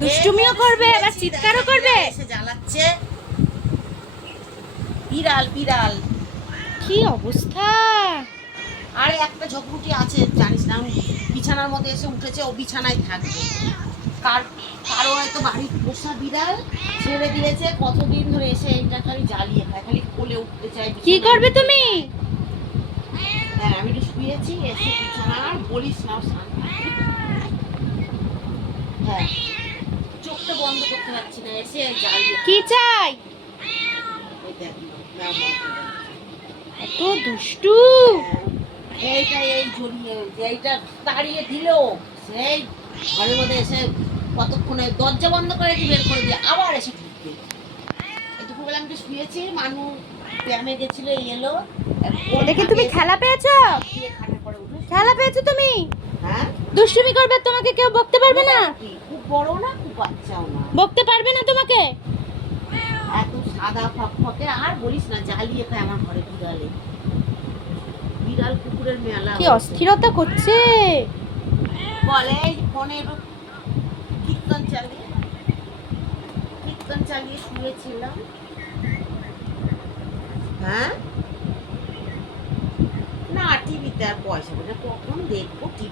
দুষ্টুমিও করবে আবার চিৎকারও করবে। এসে জ্বালাচ্ছে। বিড়াল বিড়াল কি অবস্থা! আরে একটা ঝগড়ুটি আছে জানিস না, বিছানার মধ্যে এসে উঠেছে, ও বিছানায় থাকবে। কারো হয়তো বাড়ির পোষা বিড়াল ছেড়ে দিয়েছে, কতদিন ধরে এসে এইটা খালি জ্বালিয়ে খায়, খালি কোলে উঠতে চায়। কি করবে তুমি? হ্যাঁ আমি একটু শুয়েছি, এসে বিছানা আর বলিস না, শান্তি। হ্যাঁ চোখটা বন্ধ করতে পারছি না, এসে জ্বালিয়ে। কি চাই? এই দেখ না, এত দুষ্টু! এইটা এই জড়িয়ে এইটা তাড়িয়ে দিল, সেই ঘরের মধ্যে এসে কতক্ষণে দরজা বন্ধ করে দিয়ে বের করে দিয়ে আবার এসে ঢুকবে। দুপুরবেলা আমি তো শুয়েছি, মানু ব্যায়ামে গেছিল, এলো। দেখে তুমি খেলা পেয়েছো? খেলা পেয়েছো তুমি? হ্যাঁ দুষ্টুমি করবে, তোমাকে কেউ বকতে পারবে না। খুব বড় না খুব বাচ্চাও না, বকতে পারবে না তোমাকে। এত সাদা ফকফকে, আর বলিস না, জ্বালিয়ে খায় আমার ঘরে বিড়ালে। বিড়াল কুকুরের মেলা। কি অস্থিরতা করছে! বলে এই ফোনে কীর্তন চালিয়ে শুয়েছিলাম। হ্যাঁ না টিভিতে আর পয়সা কখন দেখবো টিভি।